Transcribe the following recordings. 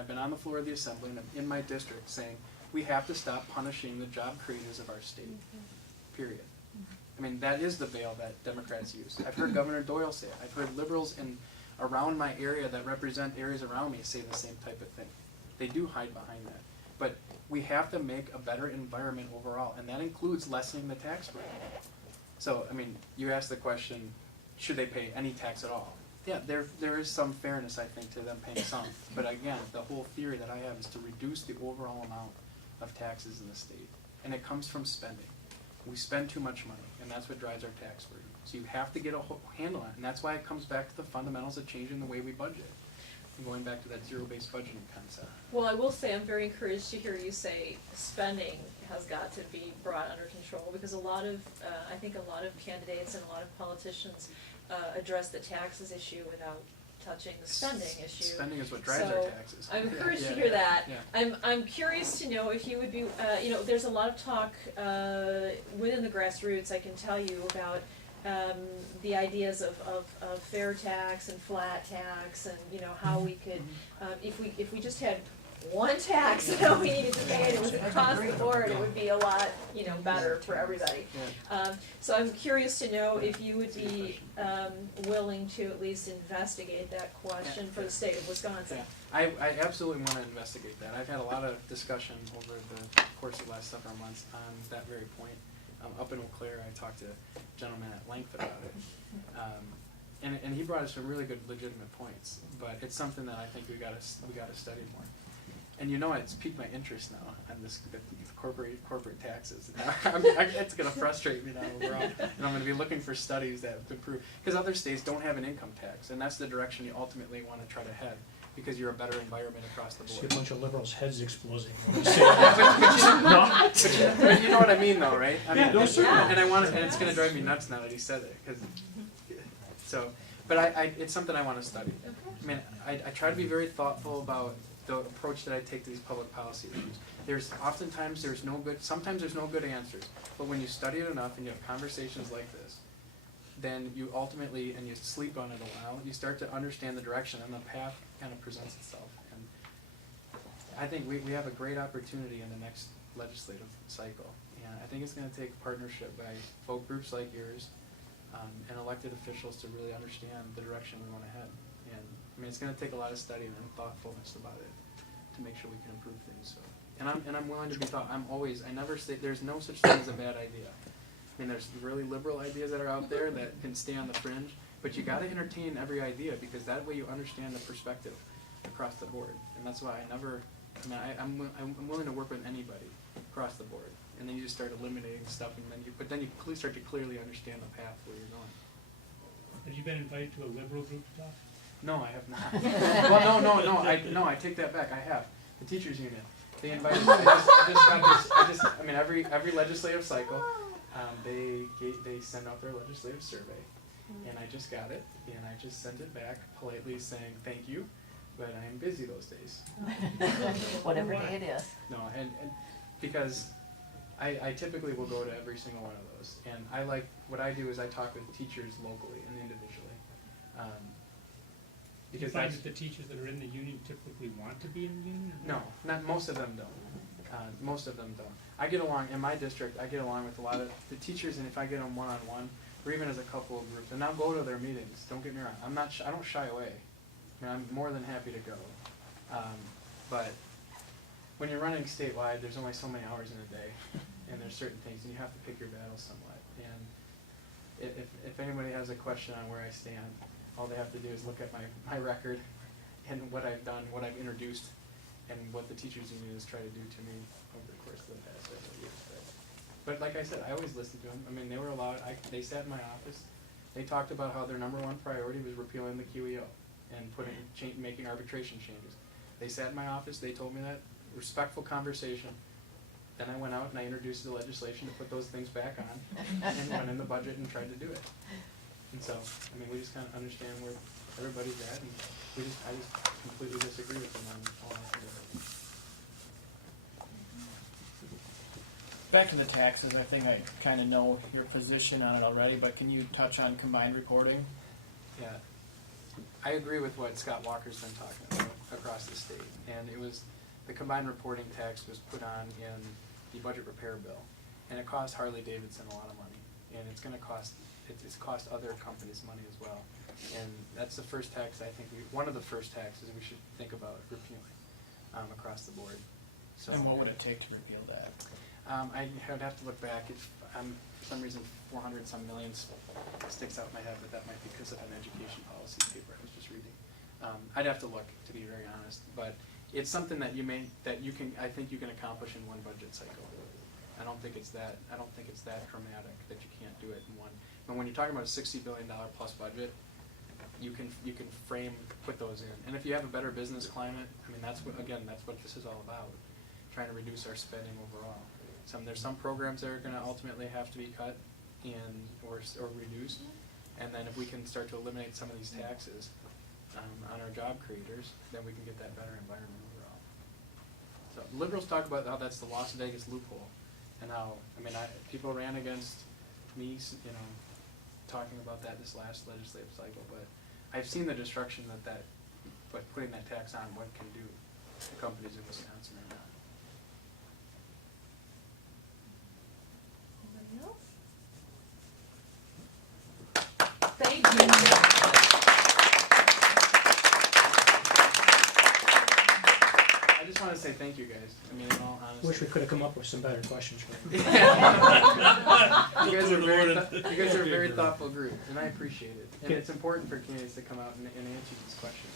I've been on the floor of the assembly and I'm in my district saying, we have to stop punishing the job creators of our state, period. I mean, that is the veil that Democrats use. I've heard Governor Doyle say it. I've heard liberals around my area that represent areas around me say the same type of thing. They do hide behind that. But we have to make a better environment overall, and that includes lessening the tax burden. So, I mean, you asked the question, should they pay any tax at all? Yeah, there is some fairness, I think, to them paying some. But again, the whole theory that I have is to reduce the overall amount of taxes in the state. And it comes from spending. We spend too much money, and that's what drives our tax burden. So you have to get a handle on it, and that's why it comes back to the fundamentals of changing the way we budget. And going back to that zero-based budgeting concept. Well, I will say I'm very encouraged to hear you say spending has got to be brought under control, because a lot of, I think a lot of candidates and a lot of politicians address the taxes issue without touching the spending issue. Spending is what drives our taxes. I'm encouraged to Yeah, hear yeah, that. yeah. I'm curious to know if you would be, there's a lot of talk within the grassroots, I can tell you, about the ideas of fair tax and flat tax, and how we could, if we just had one tax that we needed to pay and it was across the board, it would be a lot better for everybody. Yeah. So I'm curious to know if you would be willing to at least investigate that question for the state of Wisconsin. Yeah. I absolutely want to investigate that. I've had a lot of discussion over the course of the last several months on that very point. Up in Eau Claire, I talked to a gentleman at length about it, and he brought us some really good, legitimate points. But it's something that I think we got to study more. And it's piqued my interest now on this corporate taxes. It's going to frustrate me now overall, and I'm going to be looking for studies that improve, because other states don't have an income tax, and that's the direction you ultimately want to try to head, because you're a better environment across the board. See a bunch of liberals' heads exploding. But you know what I mean, though, right? I mean, Yeah, no, certainly. and it's going to drive me nuts now that he said it, but it's something I want to study. I mean, I try to be very thoughtful about the approach that I take to these public policy issues. Sometimes there's no good answers, but when you study it enough and you have conversations like this, then you ultimately, and you sleep on it a while, you start to understand the direction, and the path kind of presents itself. And I think we have a great opportunity in the next legislative cycle, and I think it's going to take partnership by folk groups like yours and elected officials to really understand the direction we want to head. And I mean, it's going to take a lot of study and thoughtfulness about it to make sure we can improve things. So, and I'm willing to be taught. I never say there's no such thing as a bad idea. I mean, there's really liberal ideas that are out there that can stay on the fringe, but you got to entertain every idea, because that way you understand the perspective across the board. And that's why I'm willing to work with anybody across the board. And then you just start eliminating stuff, and then you start to clearly understand the path where you're going. Have you been invited to a liberal group to talk? No, I have not. Well, no, I take that back. I have. The teachers union. They invited me. I mean, every legislative cycle, they send out their legislative survey, and I just got it, and I just sent it back politely saying thank you, but I am busy those days. Whatever day it is. No, and because I typically will go to every single one of those, and what I do is I talk with teachers locally and individually. Do you find that the teachers that are in the union typically want to be in the union? No, not most of them don't. Most of them don't. I get along in my district. I get along with a lot of the teachers, and if I get them one-on-one, or even as a couple of groups, and I'll go to their meetings. Don't get me wrong. I don't shy away. I mean, I'm more than happy to go. But when you're running statewide, there's only so many hours in a day, and there's certain things, and you have to pick your battles somewhat. And if anybody has a question on where I stand, all they have to do is look at my record and what I've done, what I've introduced, and what the teachers union has tried to do to me over the course of the past several years. But like I said, I always listened to them. I mean, they were allowed. They sat in my office. They talked about how their number one priority was repealing the QEO and making arbitration changes. They sat in my office. They told me that. Respectful conversation. Then I went out and I introduced the legislation to put those things back on and went in the budget and tried to do it. And so, I mean, we just kind of understand where everybody's at, and I just completely disagree with them on all that. Back to the taxes, I think I kind of know your position on it already, but can you touch on combined reporting? Yeah. I agree with what Scott Walker's been talking about. across the state. And it was, the combined reporting tax was put on in the budget repair bill. And it cost Harley Davidson a lot of money. And it's gonna cost, it's cost other companies money as well. And that's the first tax I think one of the first taxes we should think about repealing, across the board. So. And what would it take to repeal that? I would have to look back. If, for some reason, 400 some millions sticks out in my head, but that might be because of an education policy paper I was just reading. I'd have to look, to be very honest, but it's something that I think you can accomplish in one budget cycle. I don't think it's that dramatic that you can't do it in one. But when you're talking about a $60 billion plus budget, you can put those in. And if you have a better business climate, I mean, that's what this is all about, trying to reduce our spending overall. There's some programs that are gonna ultimately have to be cut or reduced. And then if we can start to eliminate some of these taxes, on our job creators, then we can get that better environment overall. So liberals talk about how that's the Las Vegas loophole, and how, people ran against me, talking about that this last legislative cycle, but I've seen the destruction that putting that tax on what can do to companies in Wisconsin right now. Anybody else? Thank you. I just want to say thank you guys. In all honesty. Wish we could have come up with some better questions for you. You guys are a very thoughtful group, and I appreciate it. And it's important for candidates to come out and answer these questions.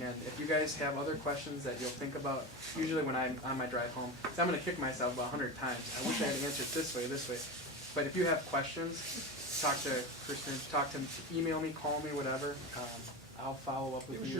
And if you guys have other questions that you'll think about, usually when I'm on my drive home, so I'm going to kick myself about 100 times. I wish I had answered this way. But if you have questions, talk to Kristen, email me, call me, whatever. I'll follow up with you.